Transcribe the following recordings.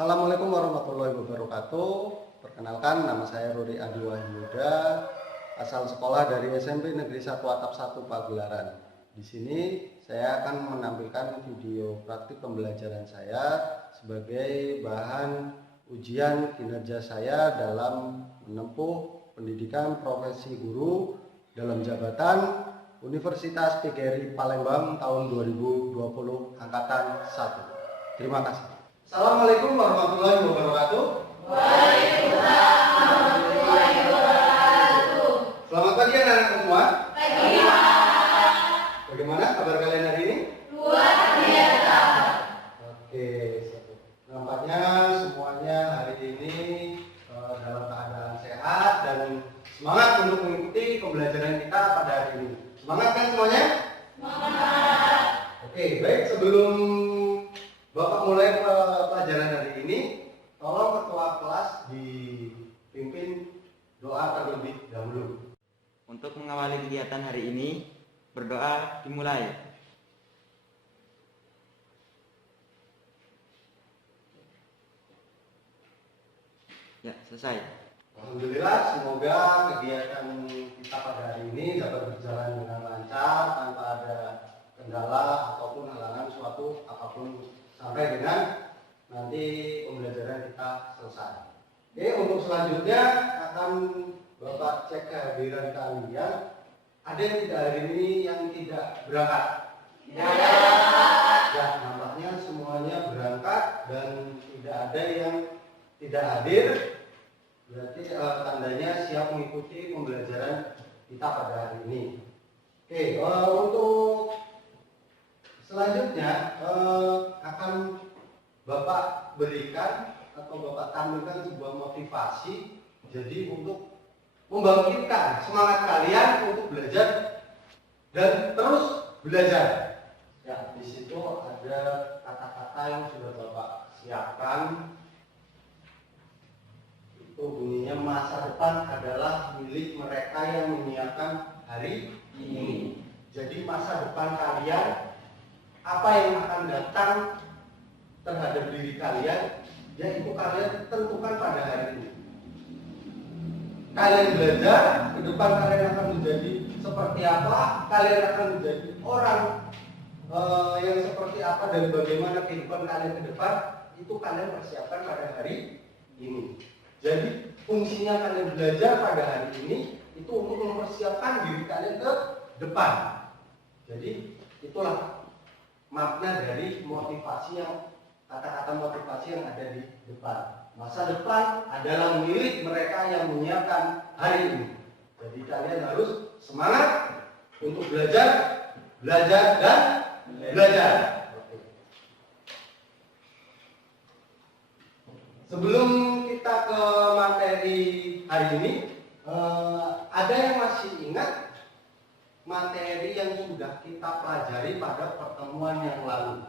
Assalamualaikum warahmatullahi wabarakatuh. Perkenalkan, nama saya Ruri Adi Wahyuda, asal sekolah dari SMP Negeri 1 Atap 1 Pagelaran. Di sini saya akan menampilkan video praktik pembelajaran saya sebagai bahan ujian kinerja saya dalam menempuh pendidikan profesi guru dalam jabatan Universitas PGRI Palembang tahun 2020 angkatan 1. Terima kasih. Assalamualaikum warahmatullahi wabarakatuh. Waalaikumsalam warahmatullahi wabarakatuh. Selamat pagi anak-anak semua. Pagi, Pak. Bagaimana kabar kalian hari ini? Luar biasa. Oke, nampaknya semuanya hari ini dalam keadaan sehat dan semangat untuk mengikuti pembelajaran kita pada hari ini. Semangat kan semuanya? Semangat. Oke, baik, sebelum Bapak mulai pelajaran hari ini, tolong ketua kelas dipimpin doa terlebih dahulu. Untuk mengawali kegiatan hari ini, berdoa dimulai. Ya, selesai. Alhamdulillah, semoga kegiatan kita pada hari ini dapat berjalan dengan lancar tanpa ada kendala ataupun halangan suatu apapun sampai dengan nanti pembelajaran kita selesai. Oke, untuk selanjutnya akan Bapak cek kehadiran kalian. Ada yang tidak hari ini yang tidak berangkat? Ya. Ya, nampaknya semuanya berangkat dan tidak ada yang tidak hadir. Berarti tandanya siap mengikuti pembelajaran kita pada hari ini. Oke, untuk selanjutnya akan Bapak berikan atau Bapak tampilkan sebuah motivasi, jadi untuk membangkitkan semangat kalian untuk belajar dan terus belajar. Ya, di situ ada kata-kata yang sudah Bapak siapkan. Itu bunyinya, masa depan adalah milik mereka yang menyiapkan hari ini. Jadi masa depan kalian, apa yang akan datang terhadap diri kalian, yaitu kalian tentukan pada hari ini. Kalian belajar, ke depan kalian akan menjadi seperti apa, kalian akan menjadi orang yang seperti apa, dan bagaimana kehidupan kalian ke depan, itu kalian persiapkan pada hari ini. Jadi fungsinya kalian belajar pada hari ini itu untuk mempersiapkan diri kalian ke depan. Jadi itulah makna dari motivasi yang kata-kata motivasi yang ada di depan. Masa depan adalah milik mereka yang menyiapkan hari ini. Jadi kalian harus semangat untuk belajar, dan belajar. Sebelum kita ke materi hari ini, ada yang masih ingat materi yang sudah kita pelajari pada pertemuan yang lalu?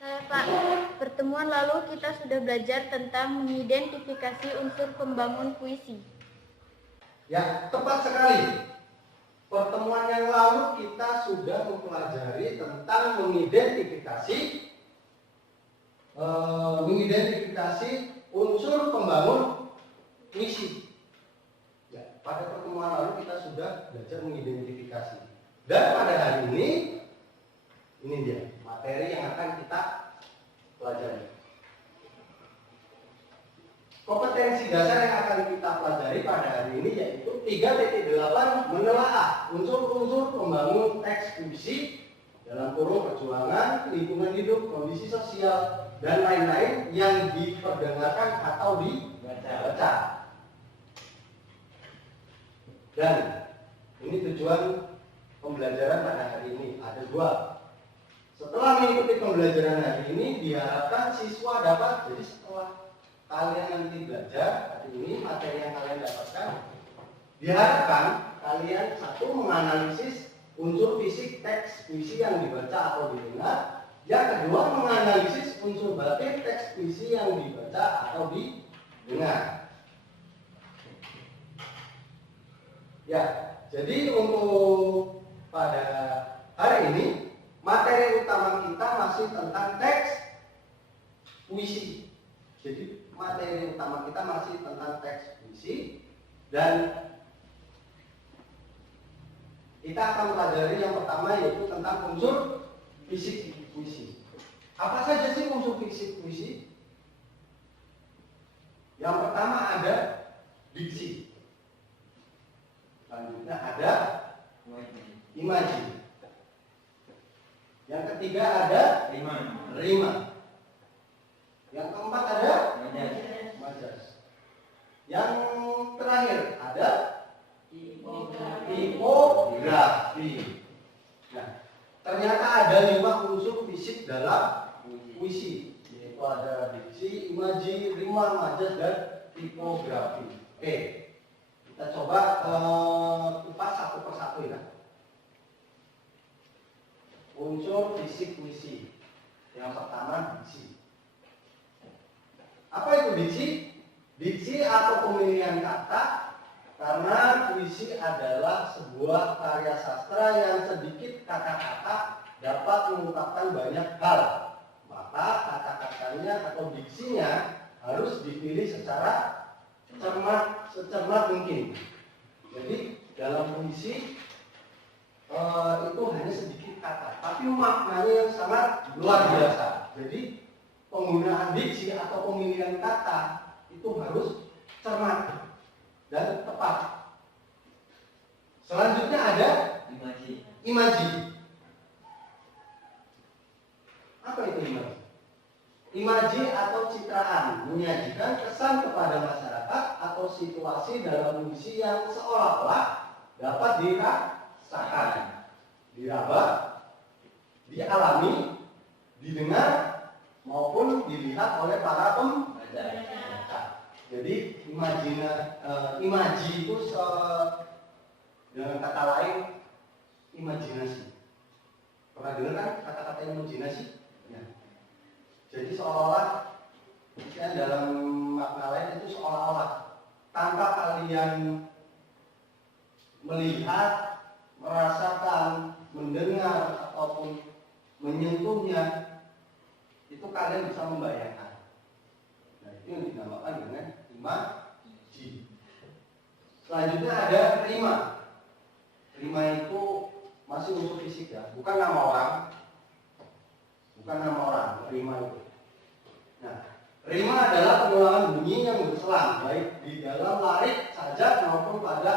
Saya, Pak. Pertemuan lalu kita sudah belajar tentang mengidentifikasi unsur pembangun puisi. Ya, tepat sekali. Pertemuan yang lalu kita sudah mempelajari tentang mengidentifikasi unsur pembangun puisi. Ya, pada pertemuan lalu kita sudah belajar mengidentifikasi. Dan pada hari ini dia materi yang akan kita pelajari. Kompetensi dasar yang akan kita pelajari pada hari ini yaitu 3.8 menelaah unsur-unsur pembangun teks puisi dalam kurung perjuangan, lingkungan hidup, kondisi sosial, dan lain-lain yang diperdengarkan atau dibaca. Dan ini tujuan pembelajaran pada hari ini ada 2. Setelah mengikuti pembelajaran hari ini, diharapkan siswa dapat, jadi setelah kalian nanti belajar hari ini, materi yang kalian dapatkan, diharapkan kalian satu menganalisis unsur fisik teks puisi yang dibaca atau didengar, yang kedua menganalisis unsur batin teks puisi yang dibaca atau didengar. Ya, jadi untuk pada hari ini materi utama kita masih tentang teks puisi. Jadi materi utama kita masih tentang teks puisi dan kita akan pelajari yang pertama yaitu tentang unsur fisik puisi. Apa saja sih unsur fisik puisi? Yang pertama ada diksi. Selanjutnya ada imaji. Yang ketiga ada rima. Yang keempat ada majas. Yang terakhir ada tipografi. Nah, ternyata ada 5 unsur fisik dalam puisi, yaitu ada diksi, imaji, rima, majas, dan tipografi. Oke, kita coba kupas satu persatu ya. Unsur fisik puisi. Yang pertama diksi. Apa itu diksi? Diksi atau pemilihan kata, karena puisi adalah sebuah karya sastra yang sedikit kata-kata dapat mengungkapkan banyak hal. Maka kata-katanya atau diksinya harus dipilih secara secermat mungkin. Jadi dalam puisi itu hanya sedikit kata, tapi maknanya yang sangat luar biasa. Jadi penggunaan diksi atau pemilihan kata itu harus cermat dan tepat. Selanjutnya ada imaji. Apa itu imaji? Imaji atau citraan menyajikan kesan kepada masyarakat atau situasi dalam puisi yang seolah-olah dapat dirasakan, diraba, dialami, didengar maupun dilihat oleh para pembaca. Jadi imaji itu dengan kata lain imajinasi. Pernah dengar kan kata-kata imajinasi? Ya. Jadi seolah-olah dalam makna lain itu seolah-olah tanpa kalian melihat, merasakan, mendengar ataupun menyentuhnya, itu kalian bisa membayangkan. Nah, itu yang dinamakan dengan imaji. Selanjutnya ada rima. Rima itu masih unsur fisik ya, bukan nama orang. Bukan nama orang, rima itu. Nah, rima adalah pengulangan bunyi yang berselang, baik di dalam larik sajak maupun pada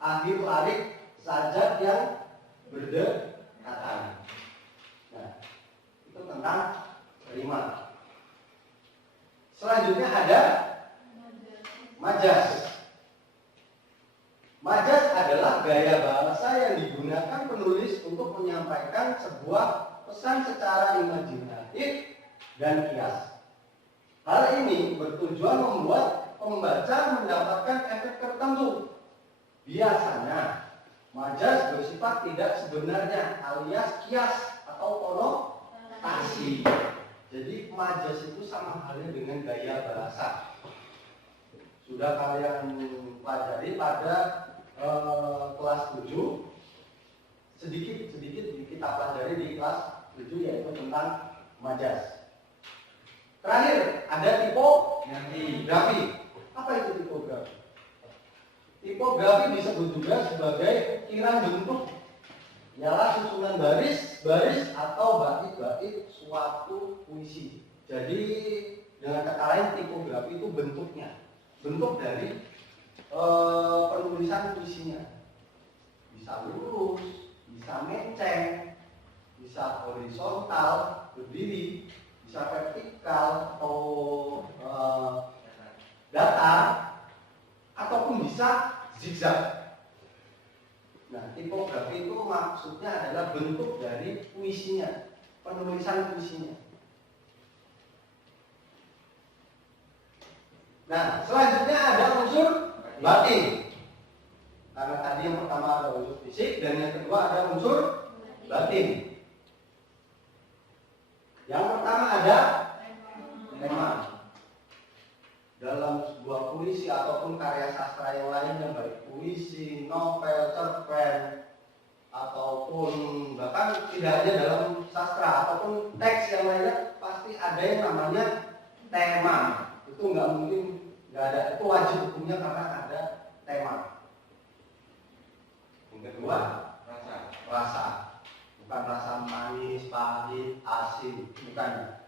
akhir larik sajak yang berdekatan. Nah, itu tentang rima. Selanjutnya ada majas. Majas adalah gaya bahasa yang digunakan penulis untuk menyampaikan sebuah pesan secara imajinatif dan kias. Hal ini bertujuan membuat pembaca mendapatkan efek tertentu. Biasanya majas bersifat tidak sebenarnya alias kias atau konotasi. Jadi majas itu sama halnya dengan gaya bahasa. Sudah kalian pelajari pada kelas 7. Sedikit kita pelajari di kelas 7 yaitu tentang majas. Terakhir ada tipografi. Apa itu tipografi? Tipografi disebut juga sebagai ukiran bentuk, ialah susunan baris atau bait-bait suatu puisi. Jadi dengan kata lain tipografi itu bentuknya, bentuk dari penulisan puisinya. Bisa lurus, bisa menceng, bisa horizontal, berdiri, bisa vertikal atau datar, ataupun bisa zigzag. Nah, tipografi itu maksudnya adalah bentuk dari puisinya, penulisan puisinya. Nah, selanjutnya ada unsur batin. Karena tadi yang pertama ada unsur fisik dan yang kedua ada unsur batin. Yang pertama ada tema. Dalam sebuah puisi ataupun karya sastra yang lainnya, baik puisi, novel, cerpen, ataupun bahkan tidak hanya dalam sastra ataupun teks yang lainnya, pasti ada yang namanya tema. Itu nggak mungkin nggak ada, itu wajib hukumnya karena ada tema. Yang kedua, rasa. Bukan rasa manis, pahit, asin, bukan.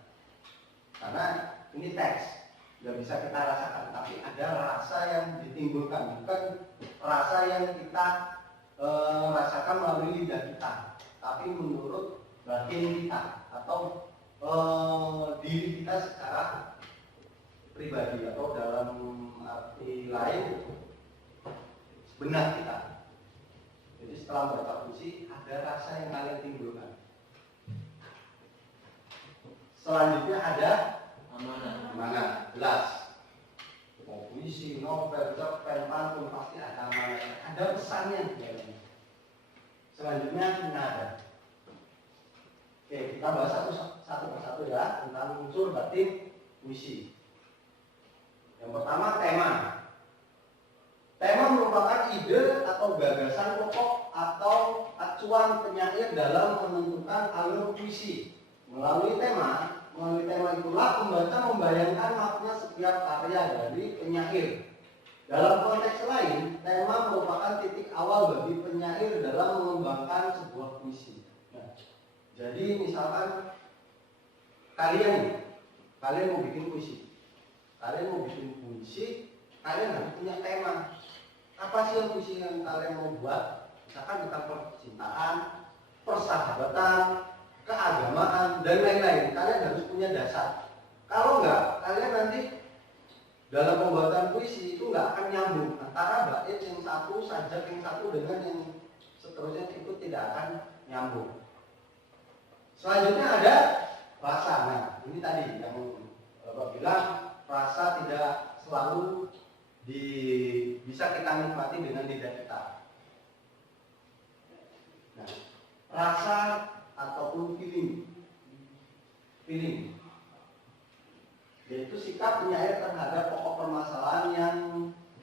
Karena ini teks, nggak bisa kita rasakan, tapi ada rasa yang ditimbulkan, bukan rasa yang kita rasakan melalui lidah kita, tapi menurut batin kita atau diri kita secara pribadi atau dalam arti lain benar kita. Jadi setelah membaca puisi ada rasa yang kalian timbulkan. Selanjutnya ada amanat, jelas. Mau puisi, novel, cerpen, pantun pasti ada amanatnya, ada pesannya di dalamnya. Selanjutnya nada. Oke, kita bahas satu persatu ya tentang unsur batin puisi. Yang pertama tema. Tema merupakan ide atau gagasan pokok atau acuan penyair dalam menentukan alur puisi. Melalui tema itulah pembaca membayangkan makna setiap karya dari penyair. Dalam konteks lain, tema merupakan titik awal bagi penyair dalam mengembangkan sebuah puisi. Nah, jadi misalkan kalian mau bikin puisi, kalian harus punya tema. Apa sih yang puisi yang kalian mau buat? Misalkan tentang percintaan, persahabatan, keagamaan, dan lain-lain. Kalian harus punya dasar. Kalau enggak, kalian nanti dalam pembuatan puisi itu enggak akan nyambung antara bait yang satu, sajak yang satu dengan yang seterusnya, itu tidak akan nyambung. Selanjutnya ada rasa. Nah, ini tadi yang Bapak bilang, rasa tidak selalu bisa kita nikmati dengan lidah kita. Nah, rasa ataupun feeling yaitu sikap penyair terhadap pokok permasalahan yang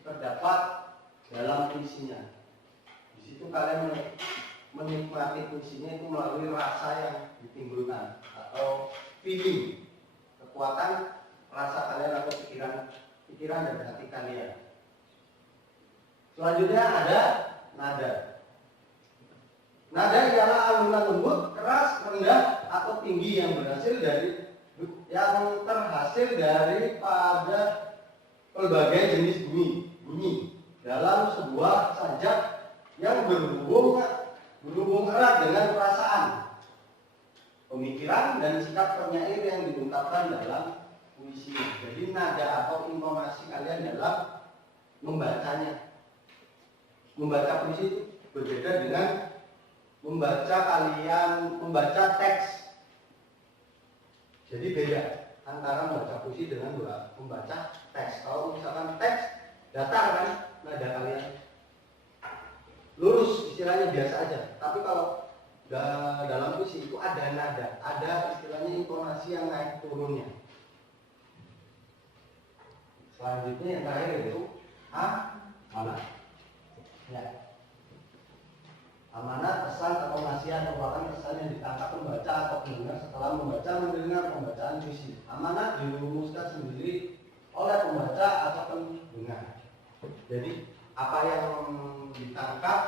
terdapat dalam puisinya. Di situ kalian menikmati puisinya itu melalui rasa yang ditimbulkan atau feeling, kekuatan rasa kalian atau pikiran dan hati kalian. Selanjutnya ada nada. Nada ialah alunan lembut, keras, rendah atau tinggi yang terhasil daripada berbagai jenis bunyi dalam sebuah sajak yang berhubung erat dengan perasaan, pemikiran dan sikap penyair yang diungkapkan dalam puisi. Jadi nada atau intonasi kalian dalam membacanya. Membaca puisi itu berbeda dengan membaca teks. Jadi beda antara membaca puisi dengan membaca teks. Kalau misalkan teks datar kan nada kalian lurus, istilahnya biasa aja. Tapi kalau dalam puisi itu ada nada, ada istilahnya intonasi yang naik turunnya. Selanjutnya yang terakhir itu amanat. Ya. Amanat, pesan atau nasihat merupakan pesan yang ditangkap pembaca atau pendengar setelah mendengar pembacaan puisi. Amanat dirumuskan sendiri oleh pembaca atau pendengar. Jadi apa yang ditangkap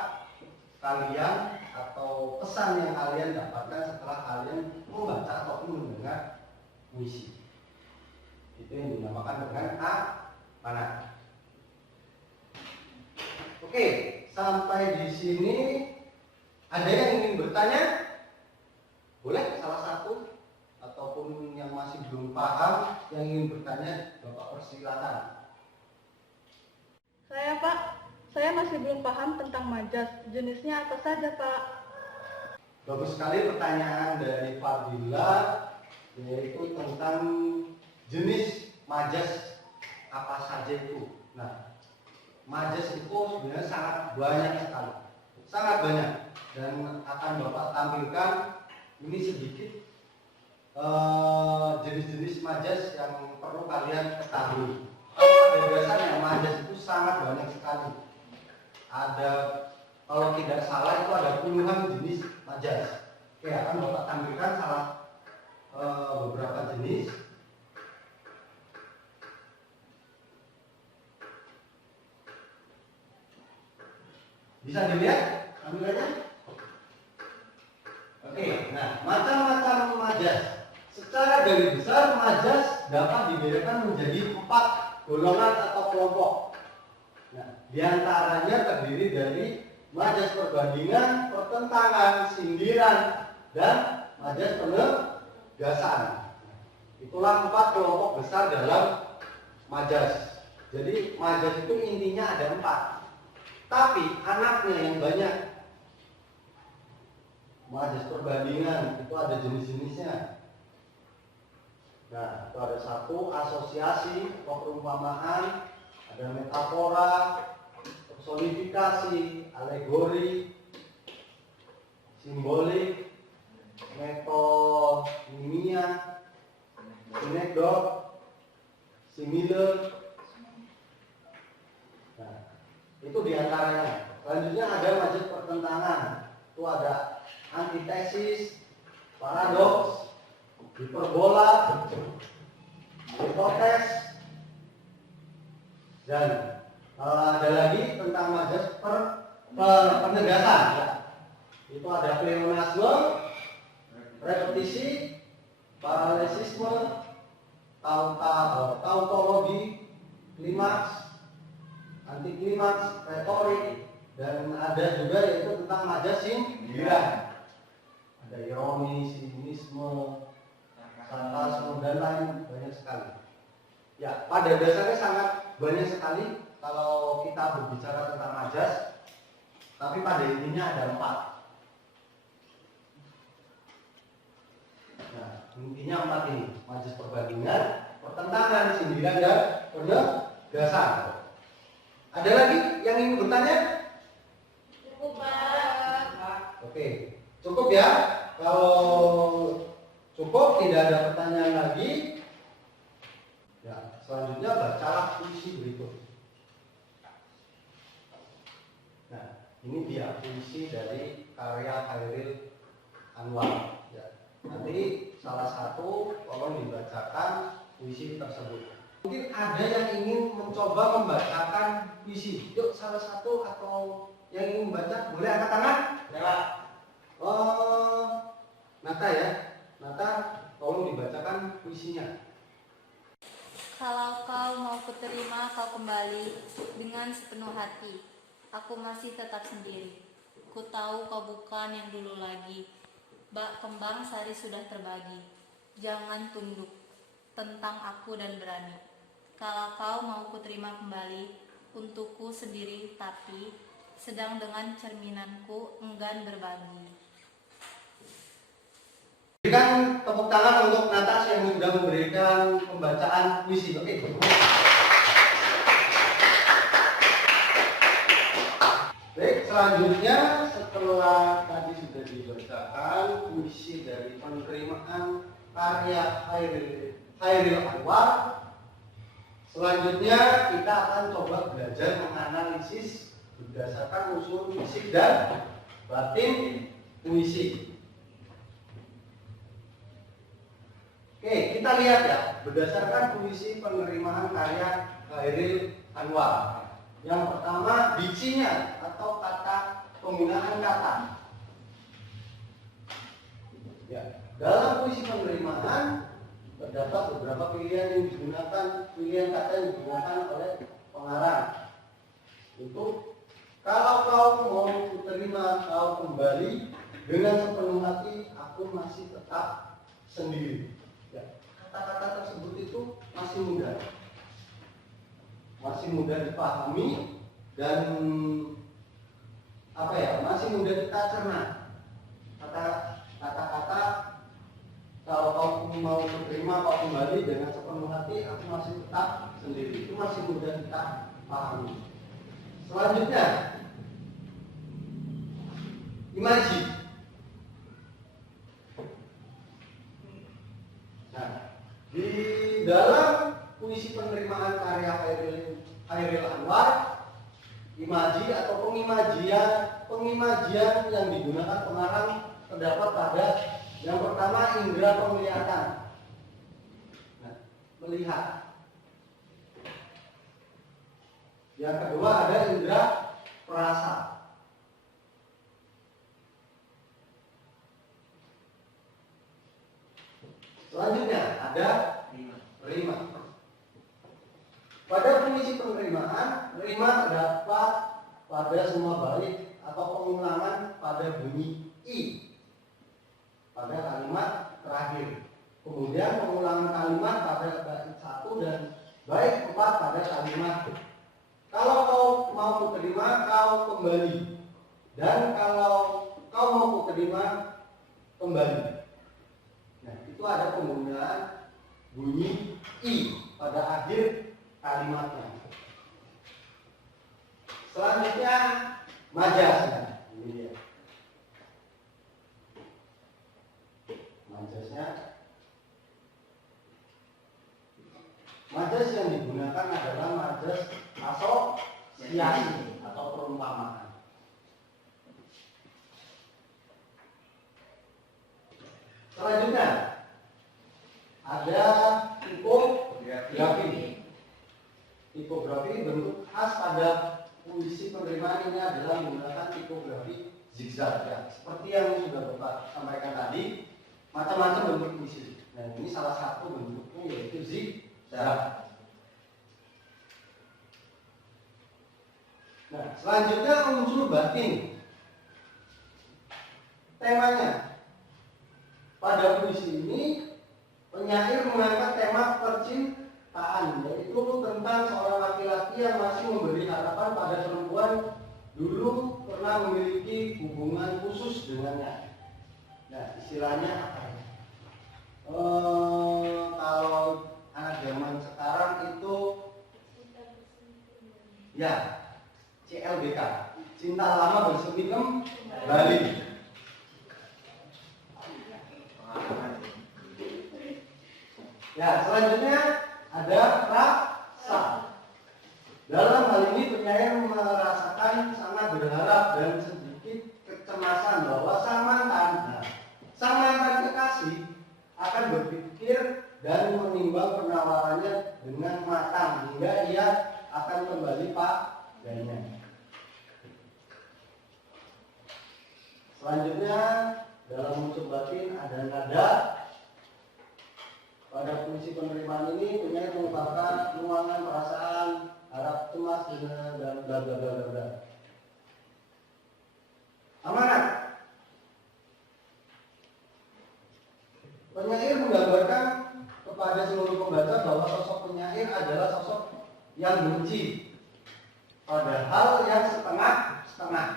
kalian atau pesan yang kalian dapatkan setelah kalian membaca ataupun mendengar puisi, itu yang dinamakan dengan amanat. Oke, sampai di sini ada yang ingin bertanya? Boleh salah satu ataupun yang masih belum paham yang ingin bertanya, Bapak persilakan. Saya Pak, saya masih belum paham tentang majas. Jenisnya apa saja Pak? Bagus sekali pertanyaan dari Fadila, yaitu tentang jenis majas apa saja itu. Nah, majas itu sebenarnya sangat banyak sekali, sangat banyak, dan akan Bapak tampilkan ini sedikit jenis-jenis majas yang perlu kalian ketahui. Pada dasarnya majas itu sangat banyak sekali. Ada, kalau tidak salah itu ada puluhan jenis majas. Oke, akan Bapak tampilkan beberapa jenis. Bisa dilihat tampilannya? Oke, nah macam-macam majas. Secara garis besar majas dapat dibedakan menjadi 4 golongan atau kelompok. Nah, diantaranya terdiri dari majas perbandingan, pertentangan, sindiran, dan majas penegasan. Itulah 4 kelompok besar dalam majas. Jadi majas itu intinya ada 4. Tapi anaknya yang banyak. Majas perbandingan itu ada jenis-jenisnya. Nah, itu ada 1 asosiasi, perumpamaan, ada metafora, personifikasi, alegori, simbolik, metonimia, anekdot, simile. Nah, itu diantaranya. Selanjutnya ada majas pertentangan. Itu ada antitesis, paradoks, hiperbola, hipotes, dan ada lagi tentang majas penegasan. Ya. Itu ada pleonasme, repetisi, paralesisme, tautologi, klimaks, antiklimaks, retorik, dan ada juga yaitu tentang majas sindiran. Ada ironi, sinisme, sarkasme, dan lain banyak sekali. Ya, pada dasarnya sangat banyak sekali kalau kita berbicara tentang majas, tapi pada intinya ada 4. Nah, intinya 4 ini: majas perbandingan, pertentangan, sindiran, dan penegasan. Ada lagi yang ingin bertanya? Cukup, Pak. Oke, cukup ya. Kalau cukup, tidak ada pertanyaan lagi. Ya, selanjutnya bacalah puisi berikut. Nah, ini dia puisi dari karya Chairil Anwar. Ya, nanti salah satu tolong dibacakan puisi tersebut. Mungkin ada yang ingin mencoba membacakan puisi. Yuk, salah satu atau yang ingin membaca boleh angkat tangan. Ya. Nata ya, Nata, tolong dibacakan puisinya. Kalau kau mau kuterima kau kembali dengan sepenuh hati, aku masih tetap sendiri. Ku tahu kau bukan yang dulu lagi. Bak kembang sari sudah terbagi. Jangan tunduk tentang aku dan berani. Kalau kau mau kuterima kembali untukku sendiri, tapi sedang dengan cerminanku enggan berbagi. Berikan tepuk tangan untuk Natas yang sudah memberikan pembacaan puisi. Oke. Baik, selanjutnya setelah tadi sudah dibacakan puisi dari penerimaan karya Chairil Anwar, selanjutnya kita akan coba belajar menganalisis berdasarkan unsur fisik dan batin puisi. Oke, kita lihat ya, berdasarkan puisi penerimaan karya Chairil Anwar. Yang pertama, diksinya atau penggunaan kata. Ya, dalam puisi penerimaan terdapat beberapa pilihan yang digunakan, pilihan kata yang digunakan oleh pengarang. Untuk kalau kau mau kuterima kau kembali dengan sepenuh hati, aku masih tetap sendiri. Ya, kata-kata tersebut itu masih mudah dipahami dan masih mudah kita cerna. Kata-kata kalau kau mau menerima kau kembali dengan sepenuh hati, aku masih tetap sendiri. Itu masih mudah kita pahami. Selanjutnya, imaji. Nah, di dalam puisi penerimaan karya Chairil Anwar, imaji atau pengimajian yang digunakan pengarang terdapat pada yang pertama indera penglihatan. Nah, melihat. Yang kedua ada indera perasa. Selanjutnya ada rima. Pada puisi penerimaan, rima terdapat pada semua bait atau pengulangan pada bunyi i pada kalimat terakhir. Kemudian pengulangan kalimat pada bait 1 dan bait 4 pada kalimat kalau kau mau kuterima, kau kembali. Dan kalau kau mau kuterima, kembali. Nah, itu ada penggunaan bunyi i pada akhir kalimatnya. Selanjutnya majasnya. Ini dia. Majasnya. Majas yang digunakan adalah majas asosiasi atau perumpamaan. Selanjutnya ada tipografi. Tipografi bentuk khas pada puisi penerimaan ini adalah menggunakan tipografi zigzag ya. Seperti yang sudah Bapak sampaikan tadi, macam-macam bentuk puisi. Nah, ini salah satu bentuknya yaitu zigzag. Nah, selanjutnya unsur batin. Temanya pada puisi ini penyair mengangkat tema percintaan, yaitu tentang seorang laki-laki yang masih memberi harapan pada perempuan dulu pernah memiliki hubungan khusus dengannya. Nah, istilahnya apa ya? Kalau anak zaman sekarang itu ya CLBK, cinta lama bersemi kembali. Ya, selanjutnya ada rasa. Dalam hal ini penyair merasakan sangat berharap dan sedikit kecemasan bahwa sang mantan kekasih akan berpikir dan menimbang penawarannya dengan matang hingga ia akan kembali padanya. Selanjutnya dalam unsur batin ada nada. Pada puisi penerimaan ini penyair mengungkapkan nuangan perasaan, harap cemas dan bla bla bla bla. Amanat. Penyair menggambarkan kepada seluruh pembaca bahwa sosok penyair adalah sosok yang benci, padahal yang setengah-setengah.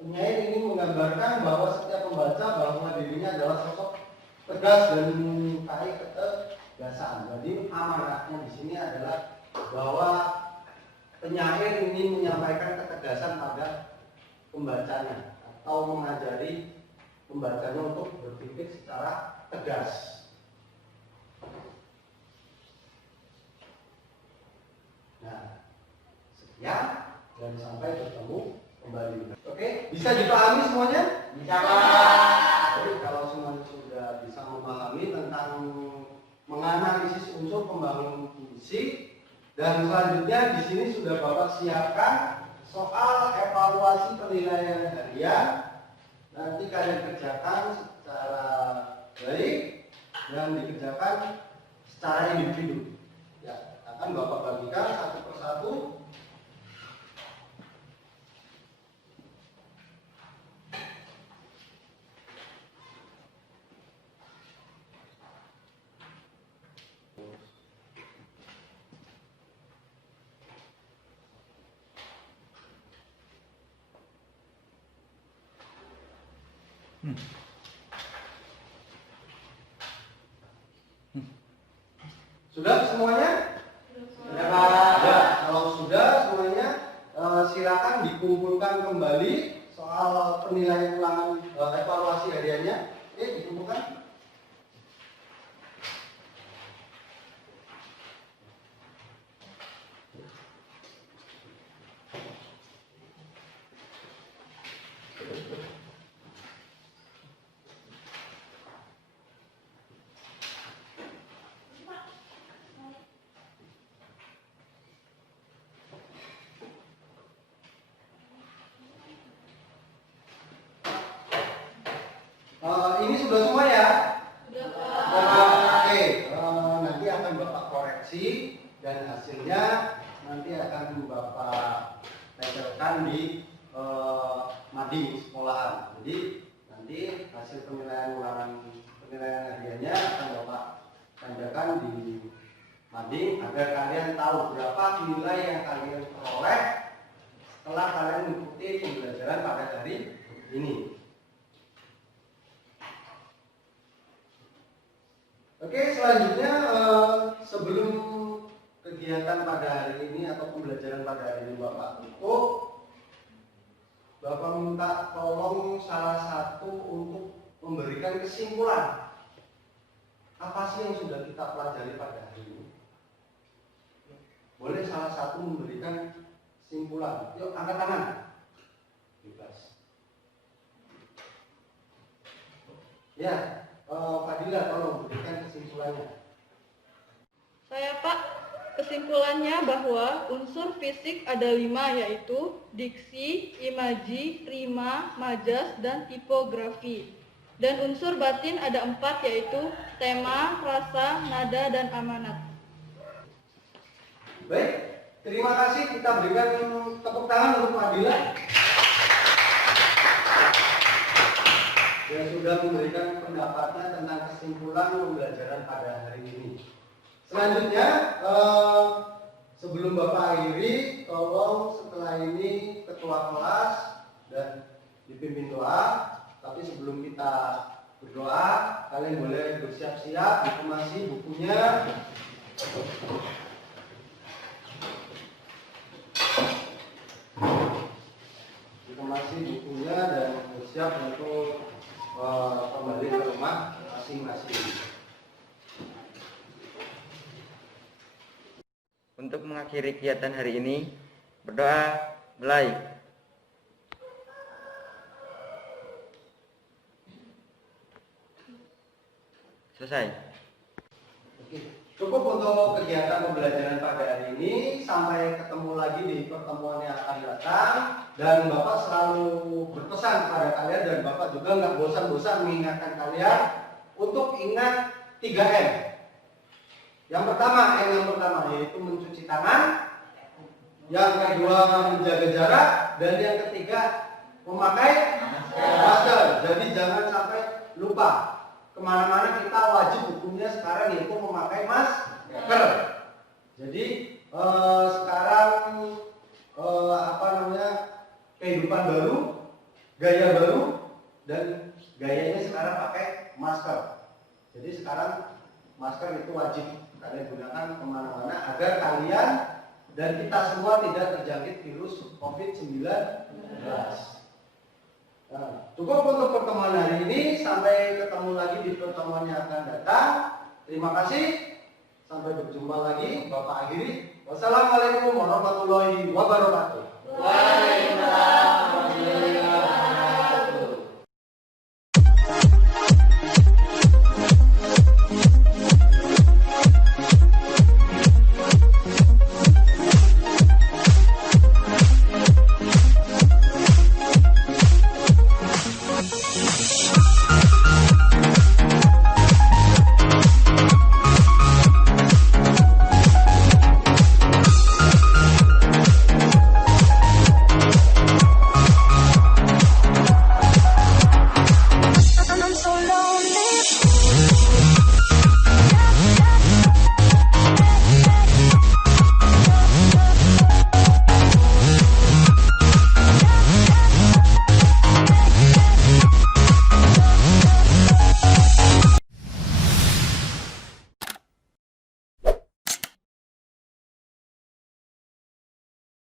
Penyair ini menggambarkan bahwa setiap pembaca bahwa dirinya adalah sosok tegas dan menyukai ketegasan. Jadi amanatnya di sini adalah bahwa penyair ingin menyampaikan ketegasan pada pembacanya atau mengajari pembacanya untuk berpikir secara tegas. Nah, sekian dan sampai bertemu kembali. Oke, bisa dipahami semuanya? Bisa. Jadi kalau semuanya sudah bisa memahami tentang menganalisis unsur pembangun puisi, dan selanjutnya di sini sudah Bapak siapkan soal evaluasi penilaian harian. Nanti kalian kerjakan secara baik dan dikerjakan secara individu. Ya, akan Bapak bagikan satu persatu. Sudah semuanya? Sudah. kembali soal penilaian ulangan evaluasi hariannya. Oke, dikumpulkan. Ini sudah semua ya? Oke, nanti akan Bapak koreksi dan hasilnya nanti akan Bapak tempelkan di mading sekolahan. Jadi nanti hasil penilaian hariannya akan Bapak tandakan di mading agar kalian tahu berapa nilai yang kalian peroleh setelah kalian mengikuti pembelajaran pada hari ini. Oke, selanjutnya sebelum kegiatan pada hari ini atau pembelajaran pada hari ini Bapak tutup, Bapak minta tolong salah satu untuk memberikan kesimpulan apa sih yang sudah kita pelajari pada hari ini. Boleh salah satu memberikan kesimpulan. Yuk, angkat tangan. Bebas. Ya. Fadila, tolong berikan kesimpulannya. Saya Pak, kesimpulannya bahwa unsur fisik ada 5, yaitu diksi, imaji, rima, majas, dan tipografi. Dan unsur batin ada 4, yaitu tema, rasa, nada, dan amanat. Baik, terima kasih. Kita berikan tepuk tangan untuk Fadila yang sudah memberikan pendapatnya tentang kesimpulan pembelajaran pada hari ini. Selanjutnya, sebelum Bapak akhiri, tolong setelah ini ketua kelas dan dipimpin doa. Tapi sebelum kita berdoa, kalian boleh bersiap-siap, dikemasi bukunya. Dikemasi bukunya dan bersiap untuk kembali ke rumah masing-masing. Untuk mengakhiri kegiatan hari ini, berdoa mulai. Selesai. Oke, cukup untuk kegiatan pembelajaran pada hari ini. Sampai ketemu lagi di pertemuan yang akan datang. Dan Bapak selalu berpesan kepada kalian dan Bapak juga nggak bosan-bosan mengingatkan kalian untuk ingat 3M. Yang pertama yaitu mencuci tangan. Yang kedua menjaga jarak. Dan yang ketiga memakai masker. Jadi jangan sampai lupa. Kemana-mana kita wajib hukumnya sekarang yaitu memakai masker. Jadi sekarang kehidupan baru, gaya baru, dan gayanya sekarang pakai masker. Jadi sekarang masker itu wajib kalian gunakan kemana-mana agar kalian dan kita semua tidak terjangkit virus COVID-19. Nah, cukup untuk pertemuan hari ini. Sampai ketemu lagi di pertemuan yang akan datang. Terima kasih. Sampai berjumpa lagi. Bapak akhiri. Wassalamualaikum warahmatullahi wabarakatuh.